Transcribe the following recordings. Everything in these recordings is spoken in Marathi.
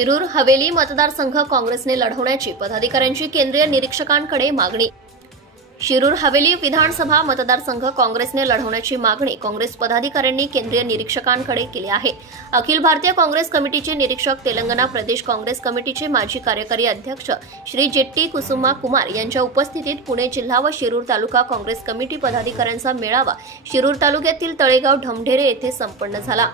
शिरूर हवेली मतदारसंघ काँग्रेसने लढवण्याची पदाधिकाऱ्यांची केंद्रीय निरीक्षकांकडे मागणी। शिरूर हवेली विधानसभा मतदारसंघ काँग्रेसने लढवण्याची मागणी काँग्रेस पदाधिकाऱ्यांनी केंद्रीय निरीक्षकांकडे केली आहे। अखिल भारतीय काँग्रेस कमिटीचे निरीक्षक, तेलंगणा प्रदेश काँग्रेस कमिटीचे माजी कार्यकारी अध्यक्ष श्री जेट्टी कुसुमा कुमार यांच्या उपस्थितीत पुणे जिल्हा व शिरूर तालुका काँग्रेस कमिटी पदाधिकाऱ्यांचा मेळावा शिरूर तालुक्यातील तळेगाव ढमढेरे येथे संपन्न झाला।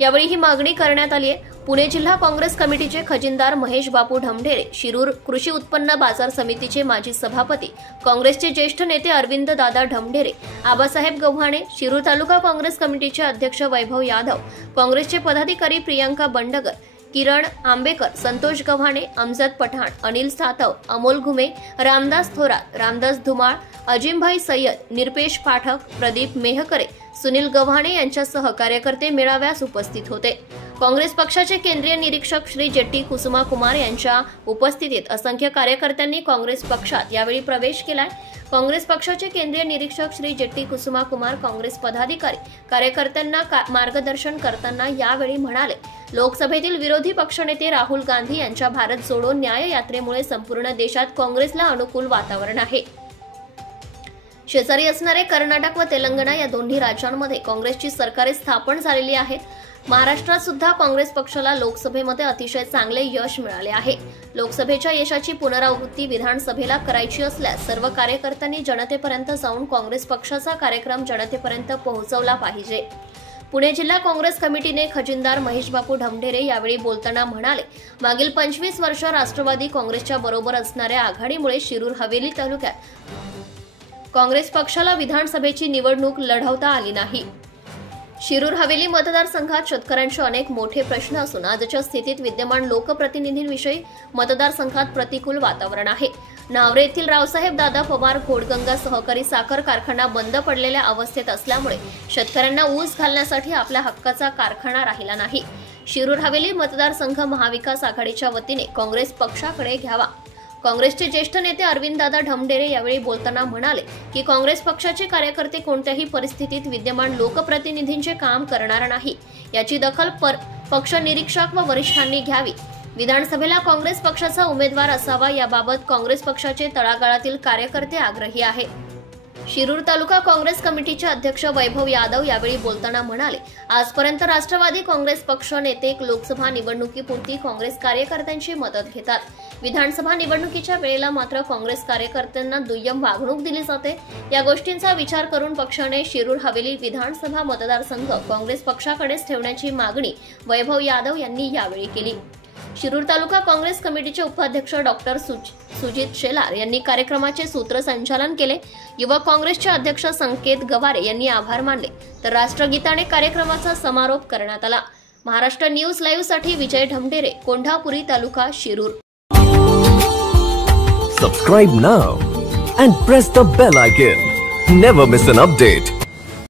यावेळी ही मागणी करण्यात आली आहे। पुणे जिल्हा काँग्रेस कमिटीचे खजिनदार महेश बापू ढमढेरे, शिरूर कृषी उत्पन्न बाजार समितीचे माजी सभापती, काँग्रेसचे ज्येष्ठ नेते अरविंद दादा ढमढेरे, आबासाहेब गव्हाणे, शिरूर तालुका काँग्रेस कमिटीचे अध्यक्ष वैभव यादव, काँग्रेसचे पदाधिकारी प्रियंका बंडगर, किरण आंबेकर, संतोष गव्हाणे, अमजद पठाण, अनिल सातव, अमोल घुमे, रामदास थोरात, रामदास धुमाळ, अजिमभाई सय्यद, निरपेश पाठक, प्रदीप मेहकरे, सुनील गव्हाणे यांच्यासह कार्यकर्ते मेळाव्यास उपस्थित होते। काँग्रेस पक्षाचे केंद्रीय निरीक्षक श्री जेट्टी कुसुमा कुमार यांच्या उपस्थितीत असंख्य कार्यकर्त्यांनी काँग्रेस पक्षात यावेळी प्रवेश केलाय। काँग्रेस पक्षाचे केंद्रीय निरीक्षक श्री जेट्टी कुसुमा कुमार काँग्रेस पदाधिकारी कार्यकर्त्यांना मार्गदर्शन करताना यावेळी म्हणाले, लोकसभेतील विरोधी पक्षनेते राहुल गांधी यांच्या भारत जोडो न्याय यात्रेमुळे संपूर्ण देशात काँग्रेसला अनुकूल वातावरण आहे। शेजारी असणारे कर्नाटक व तेलंगणा या दोन्ही राज्यांमध्ये काँग्रेसची सरकारे स्थापन झालेली आहेत। महाराष्ट्रात सुद्धा काँग्रेस पक्षाला लोकसभेमध्ये अतिशय चांगले यश मिळाले आहे। लोकसभेच्या यशाची पुनरावृत्ती विधानसभेला करायची असल्यास सर्व कार्यकर्त्यांनी जनतेपर्यंत जाऊन काँग्रेस पक्षाचा कार्यक्रम जनतेपर्यंत पोहोचवला पाहिजे। पुणे जिल्हा काँग्रेस कमिटीने खजिनदार महेश बापू ढमढेरे यावेळी बोलताना म्हणाले, मागील 25 वर्ष राष्ट्रवादी काँग्रेसच्या बरोबर असणाऱ्या आघाडीमुळे शिरूर हवेली तालुक्यात काँग्रेस पक्षाला विधानसभेची निवडणूक लढवता आली नाही। शिरूर हवेली मतदारसंघात शेतकऱ्यांचे अनेक मोठे प्रश्न असून आजच्या स्थितीत विद्यमान लोकप्रतिनिधींविषयी मतदारसंघात प्रतिकूल वातावरण आहे। नावरे येथील रावसाहेब दादा पवार घोडगंगा सहकारी साखर कारखाना बंद पडलेल्या अवस्थेत असल्यामुळे शेतकऱ्यांना ऊस घालण्यासाठी आपल्या हक्काचा कारखाना राहिला नाही। शिरूर हवेली मतदारसंघ महाविकास आघाडीच्या वतीने काँग्रेस पक्षाकडे घ्यावा। काँग्रेसचे ज्येष्ठ नेते अरविंद दादा ढमढेरे यावेळी बोलताना म्हणाले की काँग्रेस पक्षाचे कार्यकर्ते कोणत्याही परिस्थितीत विद्यमान लोकप्रतिनिधींचे काम करणार नाही, याची दखल पक्ष निरीक्षक व वरिष्ठांनी घ्यावी। विधानसभेला काँग्रेस पक्षाचा उमेदवार असावा याबाबत काँग्रेस पक्षाचे तळागाळातील कार्यकर्ते आग्रही आहेत। शिरूर तालुका काँग्रेस कमिटीचे अध्यक्ष वैभव यादव यावेळी बोलताना म्हणाले, आजपर्यंत राष्ट्रवादी काँग्रेस पक्ष नेते लोकसभा निवडणुकीपुरती काँग्रेस कार्यकर्त्यांची मदत घेतात। विधानसभा निवडणुकीच्या वेळेला मात्र काँग्रेस कार्यकर्त्यांना दुय्यम वागणूक दिली जाते। या गोष्टींचा विचार करून पक्षाने शिरूर हवेली विधानसभा मतदारसंघ काँग्रेस पक्षाकडेच ठेवण्याची मागणी वैभव यादव यांनी यावेळी केली। शिरूर तालुका काँग्रेस कमिटीचे उपाध्यक्ष डॉक्टर सुजित शेलार यांनी कार्यक्रमाचे सूत्रसंचालन केले। युवक काँग्रेसचे अध्यक्ष संकेत गवारे यांनी आभार मानले, तर राष्ट्रगीताने कार्यक्रमाचा समारोप करण्यात आला। महाराष्ट्र न्यूज लाईव्ह साठी विजय ढमढेरे, कोंढापुरी तालुका, Shirur. Subscribe now and press the bell icon. Never miss an update.